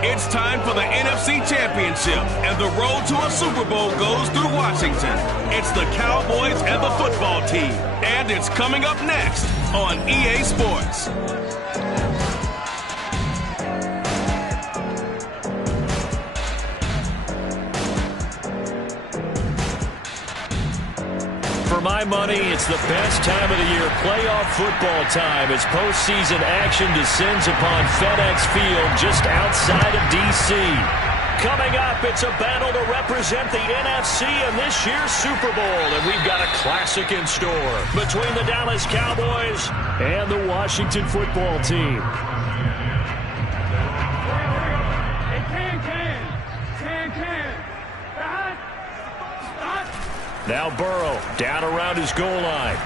It's time for the NFC Championship, and the road to a Super Bowl goes through Washington. It's the Cowboys and the football team, and it's coming up next on EA Sports. For my money, it's the best time of the year, playoff football time, as postseason action descends upon FedEx Field just outside of D.C. Coming up, it's a battle to represent the NFC in this year's Super Bowl, and we've got a classic in store between the Dallas Cowboys and the Washington football team. Now Burrow down around his goal line.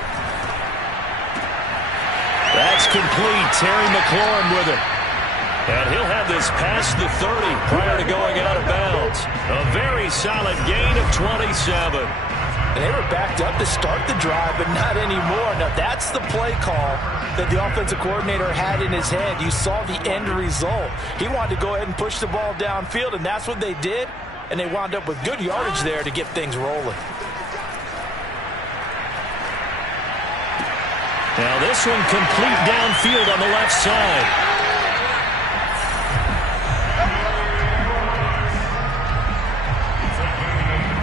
That's complete. Terry McLaurin with it. And he'll have this past the 30 prior to going out of bounds. A very solid gain of 27. And they were backed up to start the drive, but not anymore. Now that's the play call that the offensive coordinator had in his head. You saw the end result. He wanted to go ahead and push the ball downfield, and that's what they did. And they wound up with good yardage there to get things rolling. Now this one complete downfield on the left side.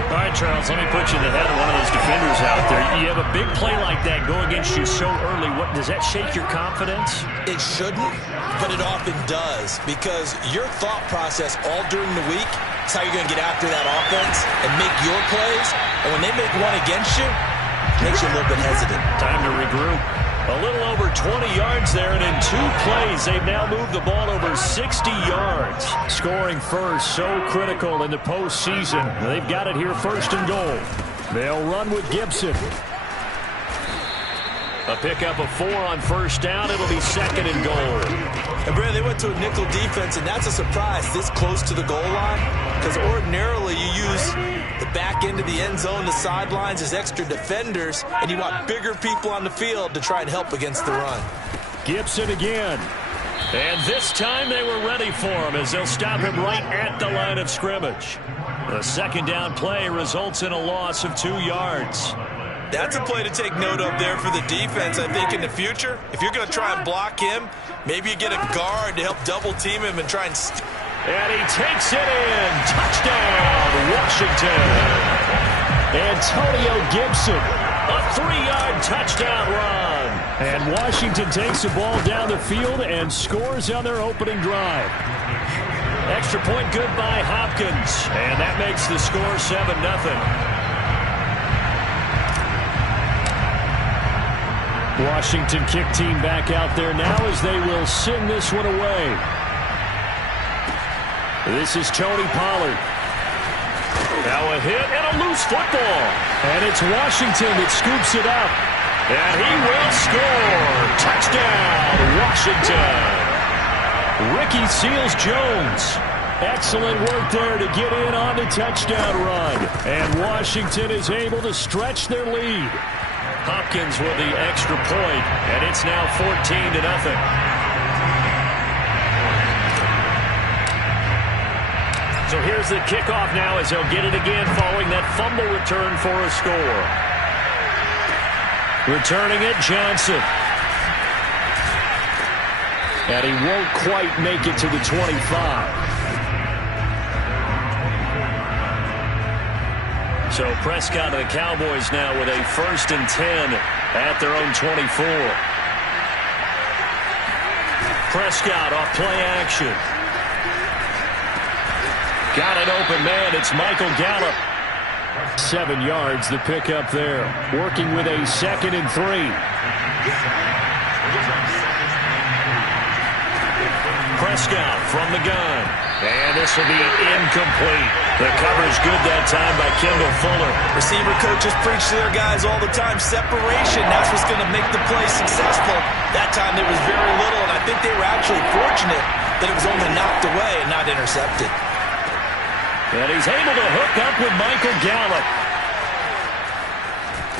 All right, Charles, let me put you in the head of one of those defenders out there. You have a big play like that go against you so early. What, does that shake your confidence? It shouldn't, but it often does, because your thought process all during the week is how you're going to get after that offense and make your plays. And when they make one against you, it makes you a little bit hesitant. Time to regroup. A little over 20 yards there, and in 2 plays, they've now moved the ball over 60 yards. Scoring first, so critical in the postseason. They've got it here first and goal. They'll run with Gibson. A pickup of 4 on first down. It'll be second and goal. And, Brad, they went to a nickel defense, and that's a surprise this close to the goal line, because ordinarily you use the back end of the end zone, the sidelines as extra defenders, and you want bigger people on the field to try and help against the run. Gibson again. And this time they were ready for him as they'll stop him right at the line of scrimmage. The second down play results in a loss of 2 yards. That's a play to take note of there for the defense, I think, in the future. If you're going to try and block him, maybe you get a guard to help double team him and try and... And he takes it in. Touchdown, Washington. Antonio Gibson, a 3-yard touchdown run. And Washington takes the ball down the field and scores on their opening drive. Extra point good by Hopkins. And that makes the score 7-0. Washington kick team back out there now as they will send this one away. This is Tony Pollard. Now a hit and a loose football. And it's Washington that scoops it up. And he will score. Touchdown, Washington. Ricky Seals-Jones. Excellent work there to get in on the touchdown run. And Washington is able to stretch their lead. Hopkins with the extra point, and it's now 14-0. So here's the kickoff now as they'll get it again following that fumble return for a score. Returning it, Johnson. And he won't quite make it to the 25. So Prescott and the Cowboys now with a 1st and 10 at their own 24. Prescott off play action. Got an open man. It's Michael Gallup. 7 yards, the pickup there. Working with a 2nd and 3. Prescott from the gun. And this will be incomplete. The coverage good that time by Kendall Fuller. Receiver coaches preach to their guys all the time. Separation, that's what's going to make the play successful. That time there was very little, and I think they were actually fortunate that it was only knocked away and not intercepted. And he's able to hook up with Michael Gallup.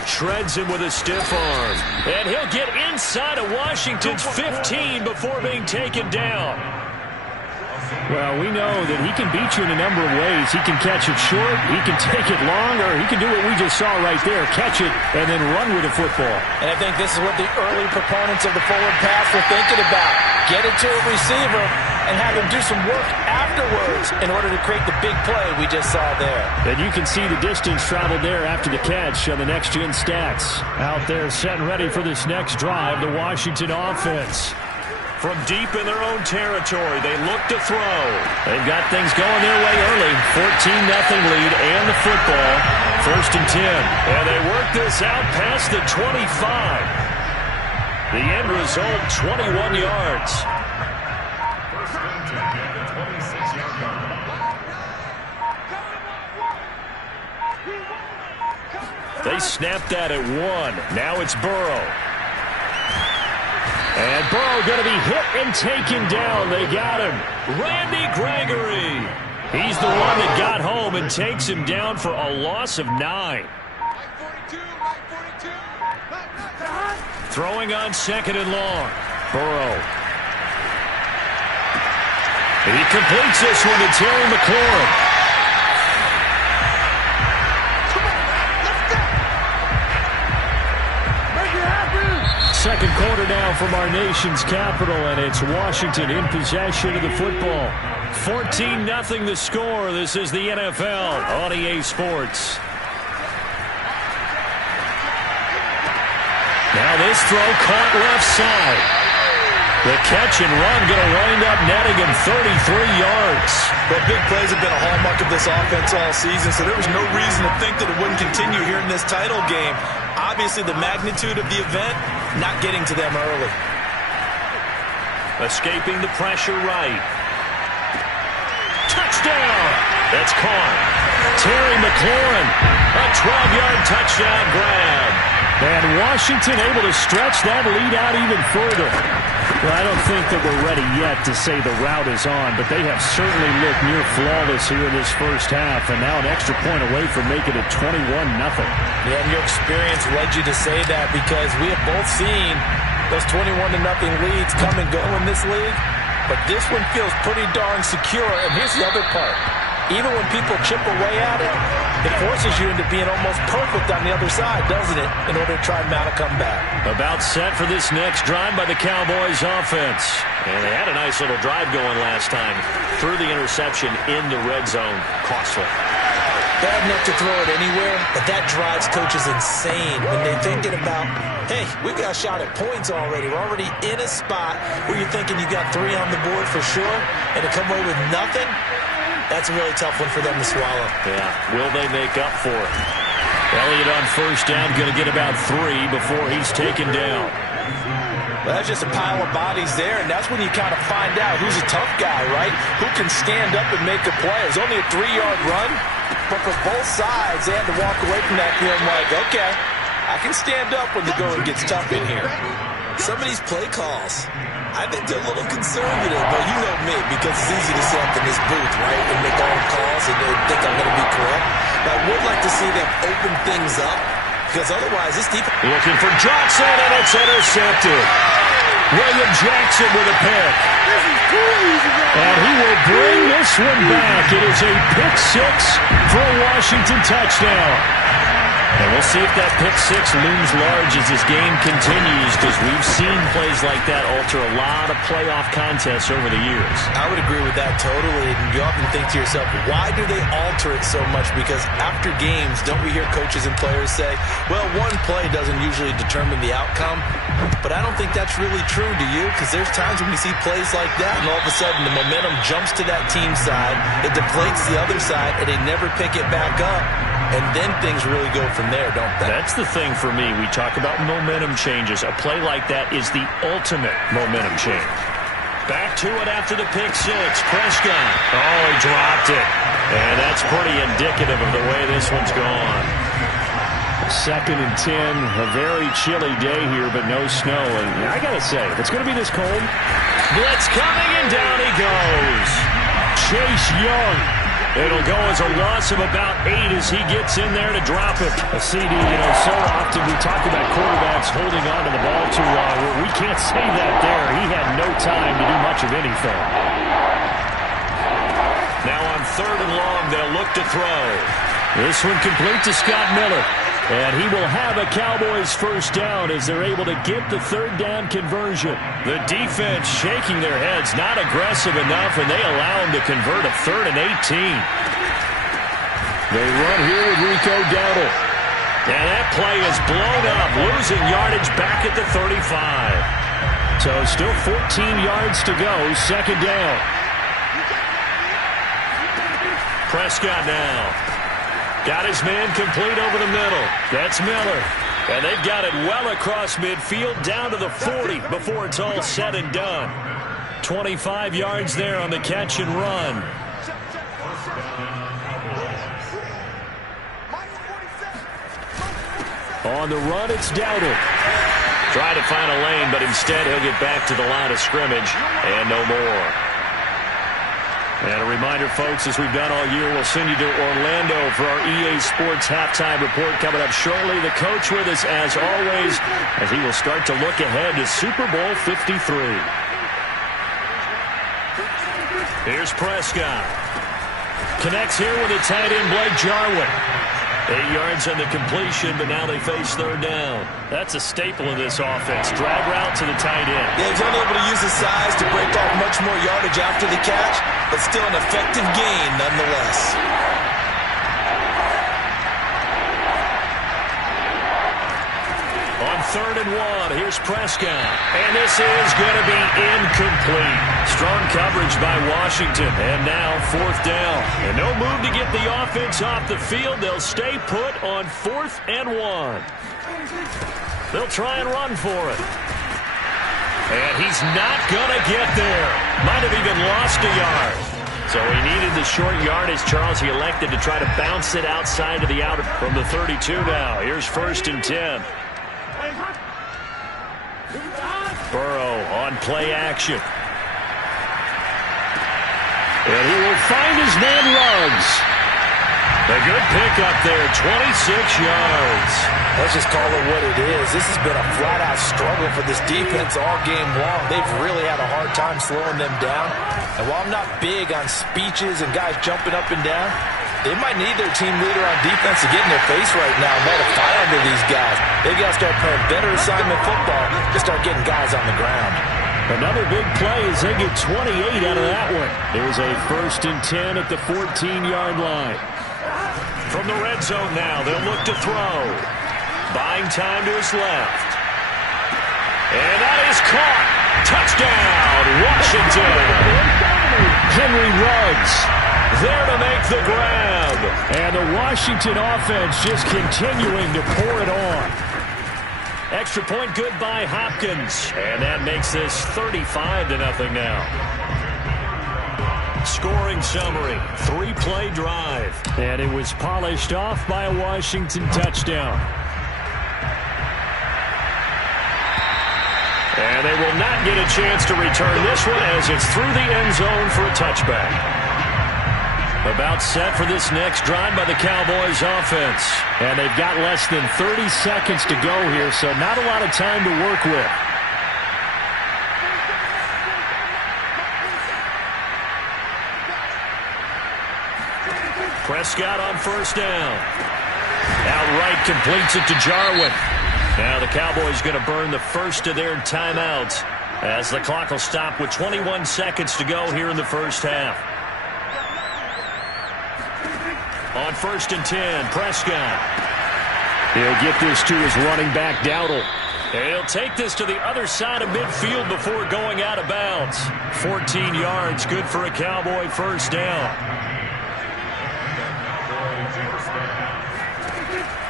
Shreds him with a stiff arm. And he'll get inside of Washington's 15 before being taken down. Well, we know that he can beat you in a number of ways. He can catch it short, he can take it long, or he can do what we just saw right there, catch it and then run with the football. And I think this is what the early proponents of the forward pass were thinking about. Get it to a receiver and have him do some work afterwards in order to create the big play we just saw there. And you can see the distance traveled there after the catch on the next-gen stats. Out there set and ready for this next drive, the Washington offense. From deep in their own territory, they look to throw. They've got things going their way early. 14-0 lead and the football. 1st and 10. And they work this out past the 25. The end result, 21 yards. They snapped that at 1. Now it's Burrow. And Burrow going to be hit and taken down. They got him. Randy Gregory. He's the one that got home and takes him down for a loss of 9. Throwing on 2nd and long. Burrow. And he completes this one to Terry McLaurin. Second quarter now from our nation's capital, and it's Washington in possession of the football. 14-0 the score. This is the NFL on EA Sports. Now this throw caught left side. The catch and run going to wind up netting him 33 yards. Well, big plays have been a hallmark of this offense all season, so there was no reason to think that it wouldn't continue here in this title game. Obviously, the magnitude of the event, not getting to them early. Escaping the pressure right. Touchdown! That's caught. Terry McLaurin, a 12-yard touchdown grab. And Washington able to stretch that lead out even further. Well, I don't think that we're ready yet to say the route is on, but they have certainly looked near flawless here in this first half, and now an extra point away from making it 21-0. Yeah, and your experience led you to say that, because we have both seen those 21-0 leads come and go in this league, but this one feels pretty darn secure. And here's the other part. Even when people chip away at it, it forces you into being almost perfect on the other side, doesn't it, in order to try and mount a comeback. About set for this next drive by the Cowboys offense. And they had a nice little drive going last time. Threw the interception in the red zone. Costly. Bad enough to throw it anywhere, but that drives coaches insane when they're thinking about, hey, we've got a shot at points already. We're already in a spot where you're thinking you got 3 on the board for sure, and to come away with nothing, that's a really tough one for them to swallow. Yeah, will they make up for it? Elliott on first down, going to get about 3 before he's taken down. Well, that's just a pile of bodies there, and that's when you kind of find out who's a tough guy, right? Who can stand up and make a play. It was only a 3-yard run, but for both sides, they had to walk away from that feeling like, okay, I can stand up when the going gets tough in here. Some of these play calls, I think they're a little conservative, but you know me, because it's easy to sit up in this booth, right, and make all the calls and think I'm going to be correct. But I would like to see them open things up, because otherwise this defense... Looking for Johnson, and it's intercepted. William Jackson with a pick. And he will bring this one back. It is a pick 6 for a Washington touchdown. And we'll see if that pick 6 looms large as this game continues, because we've seen plays like that alter a lot of playoff contests over the years. I would agree with that totally. And you often think to yourself, why do they alter it so much? Because after games, don't we hear coaches and players say, well, one play doesn't usually determine the outcome? But I don't think that's really true, do you? Because there's times when we see plays like that, and all of a sudden the momentum jumps to that team side, it deflates the other side, and they never pick it back up. And then things really go from there, don't they? That's the thing for me. We talk about momentum changes. A play like that is the ultimate momentum change. Back to it after the pick 6. Prescott. Oh, he dropped it. And that's pretty indicative of the way this one's gone. 2nd and 10. A very chilly day here, but no snow. And I got to say, if it's going to be this cold, blitz coming, and down he goes. Chase Young. It'll go as a loss of about 8 as he gets in there to drop it. A CD, so often we talk about quarterbacks holding on to the ball too long. We can't say that there. He had no time to do much of anything. look to throw. This one complete to Scott Miller. And he will have a Cowboys first down as they're able to get the third down conversion. The defense shaking their heads, not aggressive enough, and they allow them to convert a 3rd and 18. They run here with Rico Dowdle. And that play is blown up, losing yardage back at the 35. So still 14 yards to go, second down. Prescott now. Got his man complete over the middle. That's Miller. And they've got it well across midfield down to the 40 before it's all said and done. 25 yards there on the catch and run. On the run, it's Dowdle. Try to find a lane, but instead he'll get back to the line of scrimmage and no more. And a reminder, folks, as we've done all year, we'll send you to Orlando for our EA Sports halftime report coming up shortly. The coach with us, as always, as he will start to look ahead to Super Bowl 53. Here's Prescott. Connects here with a tight end, Blake Jarwin. 8 yards on the completion, but now they face third down. That's a staple of this offense. Drag route to the tight end. Yeah, he's only able to use his size to break off much more yardage after the catch, but still an effective gain nonetheless. On 3rd and 1, here's Prescott. And this is going to be incomplete. Strong coverage by Washington. And now 4th down. And no move to get the offense off the field. They'll stay put on 4th and 1. They'll try and run for it. And he's not going to get there. Might have even lost a yard. So he needed the short yardage, Charles. He elected to try to bounce it outside of the out from the 32 now. Here's 1st and 10. Burrow on play action. And he will find his man Ruggs. A good pickup there, 26 yards. Let's just call it what it is. This has been a flat-out struggle for this defense all game long. They've really had a hard time slowing them down. And while I'm not big on speeches and guys jumping up and down, they might need their team leader on defense to get in their face right now and let a fire under these guys. They've got to start playing better assignment football to start getting guys on the ground. Another big play as they get 28 out of that one. There's a 1st and 10 at the 14-yard line. From the red zone now, they'll look to throw. Buying time to his left. And that is caught. Touchdown, Washington. Henry Ruggs there to make the grab. And the Washington offense just continuing to pour it on. Extra point good by Hopkins. And that makes this 35-0 now. Scoring summary, 3-play drive. And it was polished off by a Washington touchdown. And they will not get a chance to return this one as it's through the end zone for a touchback. About set for this next drive by the Cowboys offense. And they've got less than 30 seconds to go here, so not a lot of time to work with. Prescott on 1st down. Outright completes it to Jarwin. Now the Cowboys going to burn the first of their timeouts as the clock will stop with 21 seconds to go here in the first half. On 1st and 10, Prescott. He'll get this to his running back, Dowdle. And he'll take this to the other side of midfield before going out of bounds. 14 yards, good for a Cowboy first down.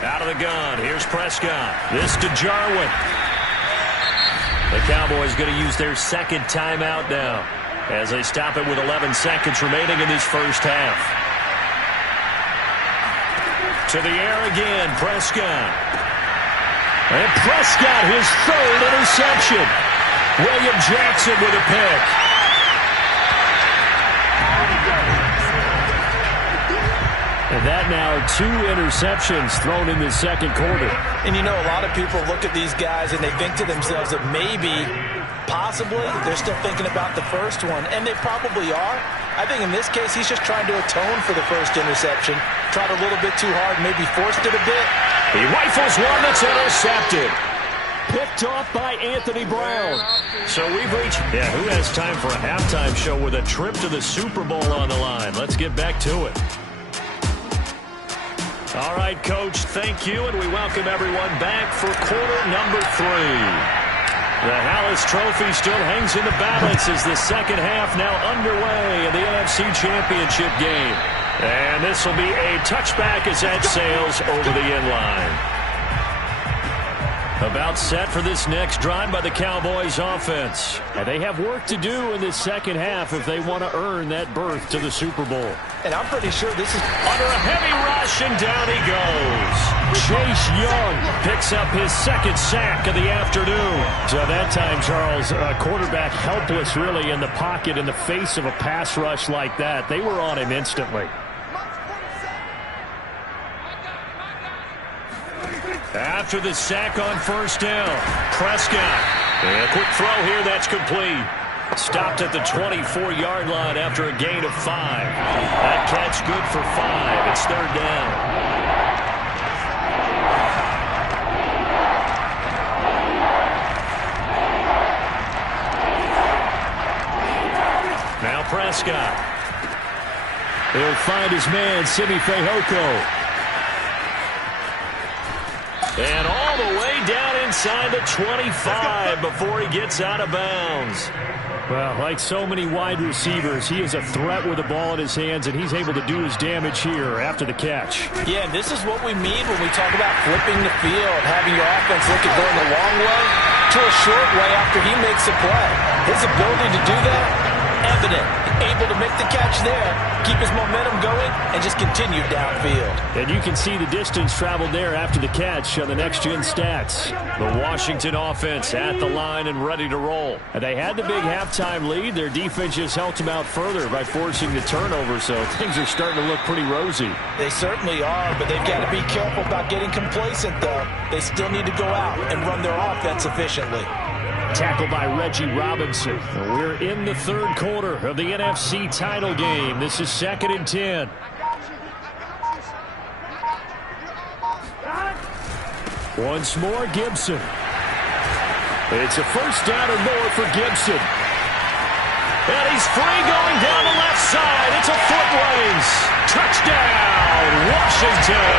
Out of the gun, here's Prescott. This to Jarwin. The Cowboys going to use their second timeout now as they stop it with 11 seconds remaining in this first half. To the air again, Prescott. And Prescott, his 3rd interception. William Jackson with a pick. And that now 2 interceptions thrown in the second quarter. And you know, a lot of people look at these guys and they think to themselves that maybe, possibly, they're still thinking about the first one. And they probably are. I think in this case, he's just trying to atone for the first interception. Tried a little bit too hard, maybe forced it a bit. He rifles one that's intercepted. Picked off by Anthony Brown. So we've reached, who has time for a halftime show with a trip to the Super Bowl on the line? Let's get back to it. All right, Coach, thank you, and we welcome everyone back for quarter number 3. The Hallis Trophy still hangs in the balance as the second half now underway in the NFC Championship game. And this will be a touchback as that sails over the end line. About set for this next drive by the Cowboys offense. And they have work to do in this second half if they want to earn that berth to the Super Bowl. And I'm pretty sure this is under a heavy rush, and down he goes. Chase Young picks up his second sack of the afternoon. So that time, Charles, quarterback helpless really in the pocket in the face of a pass rush like that. They were on him instantly. After the sack on first down, Prescott. And a quick throw here that's complete. Stopped at the 24-yard line after a gain of 5. That catch good for 5. It's third down. Now Prescott. He'll find his man, Simi Fehoko. And all the way down inside the 25 before he gets out of bounds. Well, like so many wide receivers, he is a threat with the ball in his hands, and he's able to do his damage here after the catch. Yeah, and this is what we mean when we talk about flipping the field, having your offense look at going the long way to a short way after he makes a play. His ability to do that, evident. Able to make the catch there, keep his momentum going, and just continue downfield. And you can see the distance traveled there after the catch on the next-gen stats. The Washington offense at the line and ready to roll. And they had the big halftime lead. Their defense just helped them out further by forcing the turnover, so things are starting to look pretty rosy. They certainly are, but they've got to be careful about getting complacent, though. They still need to go out and run their offense efficiently. Tackled by Reggie Robinson. We're in the third quarter of the NFC title game. This is 2nd and 10. Once more, Gibson. It's a first down or more for Gibson. And he's free going down the left side. It's a foot race. Touchdown, Washington.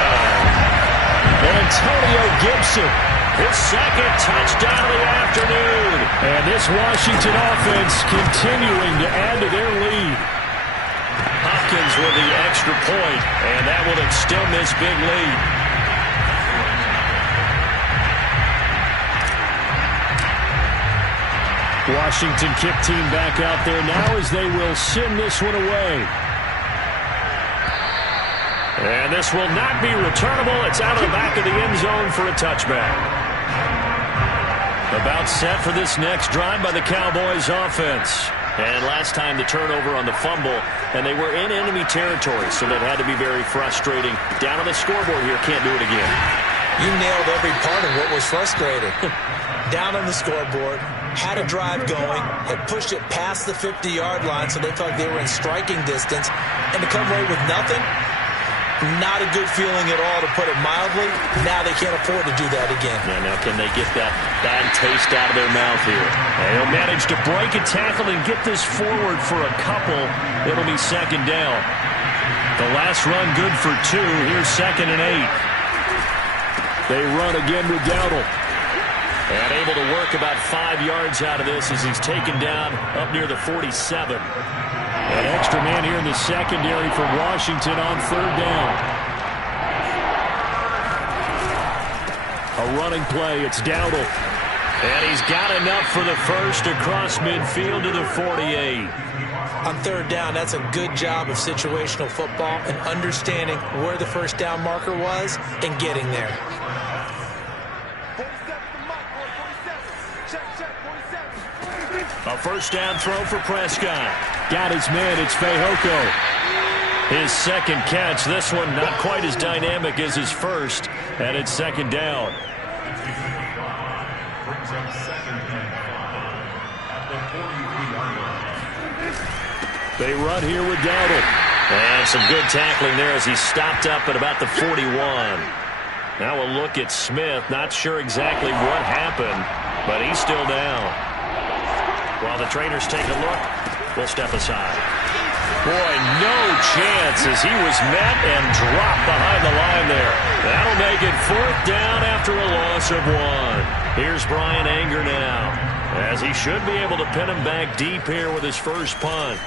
Antonio Gibson. His second touchdown of the afternoon. And this Washington offense continuing to add to their lead. Hopkins with the extra point, and that will extend this big lead. Washington kick team back out there now as they will send this one away. And this will not be returnable. It's out of the back of the end zone for a touchback. About set for this next drive by the Cowboys offense. And last time the turnover on the fumble, and they were in enemy territory, so that had to be very frustrating. Down on the scoreboard here, can't do it again. You nailed every part of what was frustrating. Down on the scoreboard, had a drive going, had pushed it past the 50-yard line, so they felt like they were in striking distance, and to come away with nothing, not a good feeling at all, to put it mildly. Now they can't afford to do that again. Yeah, now can they get that bad taste out of their mouth here? And he'll manage to break a tackle and get this forward for a couple. It'll be second down. The last run good for 2. Here's 2nd and 8. They run again with Dowdle. And able to work about 5 yards out of this as he's taken down up near the 47. An extra man here in the secondary for Washington on third down. A running play. It's Dowdle. And he's got enough for the first across midfield to the 48. On third down, that's a good job of situational football and understanding where the first down marker was and getting there. A first down throw for Prescott. Got his man, it's Fehoko. His second catch, this one not quite as dynamic as his first, and it's second down. They run here with Dowdle. And some good tackling there as he stopped up at about the 41. Now we'll look at Smith. Not sure exactly what happened, but he's still down. While the trainers take a look, we'll step aside. Boy, no chance as he was met and dropped behind the line there. That'll make it 4th down after a loss of 1. Here's Brian Anger now, as he should be able to pin him back deep here with his first punt.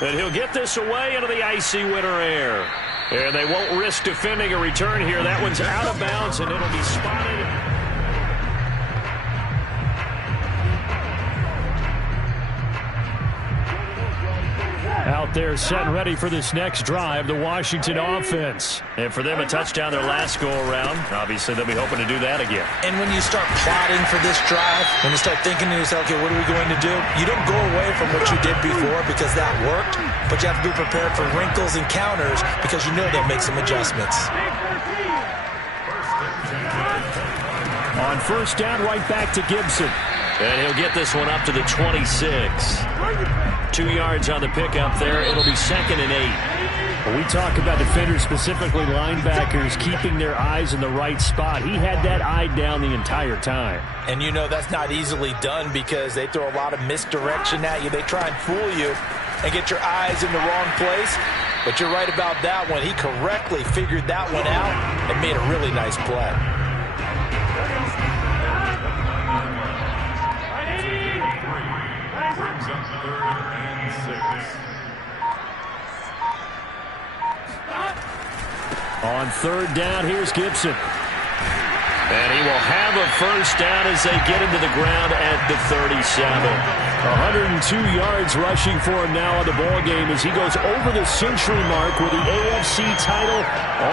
And he'll get this away into the icy winter air. And they won't risk defending a return here. That one's out of bounds, and it'll be spotted. Out there set and ready for this next drive, the Washington offense. And for them, a touchdown their last go-around. Obviously, they'll be hoping to do that again. And when you start plotting for this drive, when you start thinking to yourself, okay, what are we going to do? You don't go away from what you did before because that worked, but you have to be prepared for wrinkles and counters because you know they'll make some adjustments. On 1st down, right back to Gibson. And he'll get this one up to the 26. 2 yards on the pickup there. It'll be 2nd and 8. When we talk about defenders, specifically linebackers, keeping their eyes in the right spot. He had that eye down the entire time. And you know that's not easily done because they throw a lot of misdirection at you. They try and fool you and get your eyes in the wrong place. But you're right about that one. He correctly figured that one out and made a really nice play. On 3rd down, here's Gibson. And he will have a 1st down as they get into the ground at the 37. 102 yards rushing for him now on the ball game as he goes over the century mark with the AFC title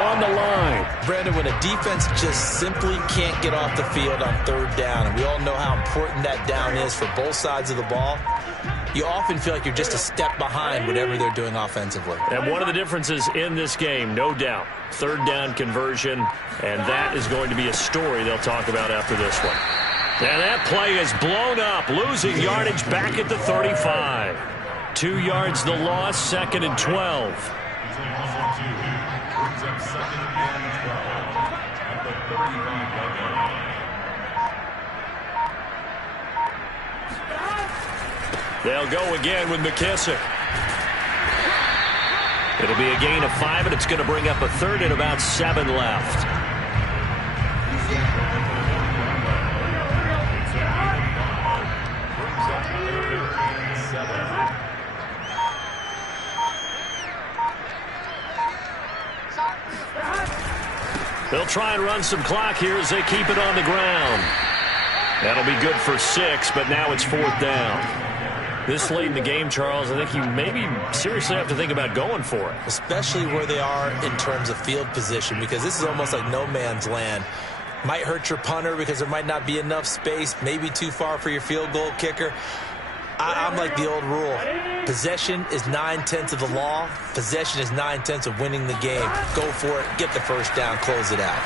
on the line. Brandon, when a defense just simply can't get off the field on 3rd down, and we all know how important that down is for both sides of the ball, you often feel like you're just a step behind whatever they're doing offensively. And one of the differences in this game, no doubt, 3rd down conversion, and that is going to be a story they'll talk about after this one. And that play is blown up, losing yardage back at the 35. 2 yards the loss, 2nd and 12. They'll go again with McKissick. It'll be a gain of 5, and it's going to bring up a 3rd and about 7 left. They'll try and run some clock here as they keep it on the ground. That'll be good for 6, but now it's 4th down. This late in the game, Charles, I think you maybe seriously have to think about going for it. Especially where they are in terms of field position, because this is almost like no man's land. Might hurt your punter because there might not be enough space, maybe too far for your field goal kicker. I'm like the old rule. Possession is 9/10 of the law. Possession is 9/10 of winning the game. Go for it. Get the 1st down. Close it out.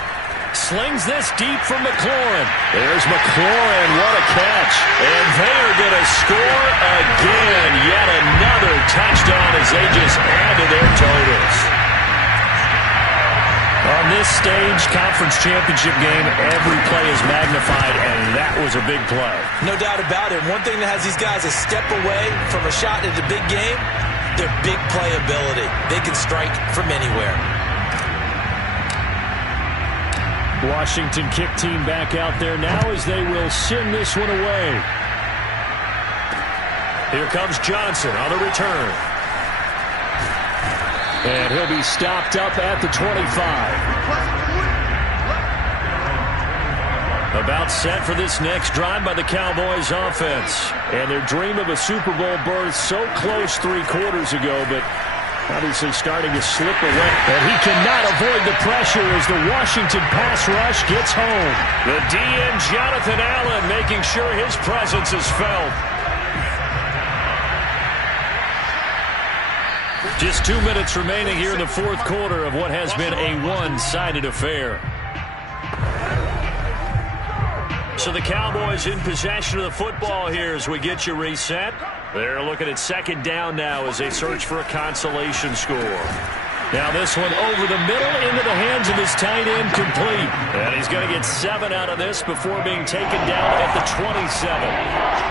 Slings this deep from McLaurin. There's McLaurin. What a catch. And they are going to score again. Yet another touchdown as they just add to their totals. On this stage, conference championship game, every play is magnified, and that was a big play. No doubt about it. One thing that has these guys a step away from a shot at the big game, their big playability. They can strike from anywhere. Washington kick team back out there now as they will send this one away. Here comes Johnson on the return. And he'll be stopped up at the 25. About set for this next drive by the Cowboys offense. And their dream of a Super Bowl berth so close 3 quarters ago, but obviously starting to slip away. And he cannot avoid the pressure as the Washington pass rush gets home. The DN, Jonathan Allen, making sure his presence is felt. Just 2 minutes remaining here in the 4th quarter of what has been a one-sided affair. So the Cowboys in possession of the football here as we get you reset. They're looking at second down now as they search for a consolation score. Now this one over the middle into the hands of his tight end, complete. And he's going to get 7 out of this before being taken down at the 27.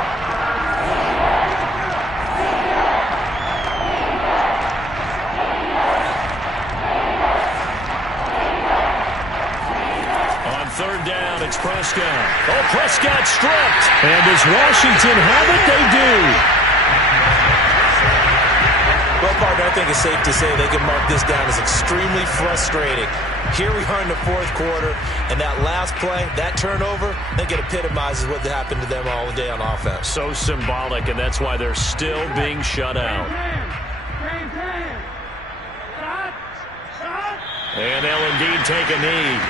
Third down, it's Prescott. Oh, Prescott stripped. And does Washington have it? They do. Well, partner, I think it's safe to say they can mark this down as extremely frustrating. Here we are in the fourth quarter, and that last play, that turnover, I think it epitomizes what happened to them all day on offense. So symbolic, and that's why they're still being shut out. And they'll indeed take a knee.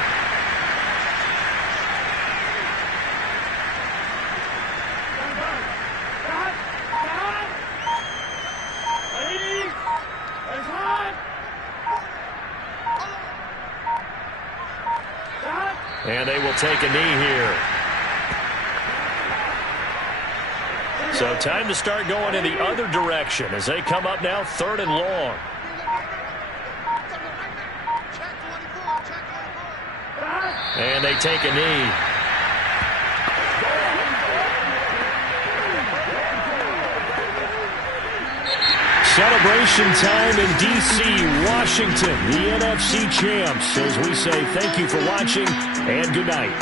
And they will take a knee here. So time to start going in the other direction as they come up now 3rd and long. And they take a knee. Celebration time in D.C., Washington, the NFC champs, as we say thank you for watching and good night.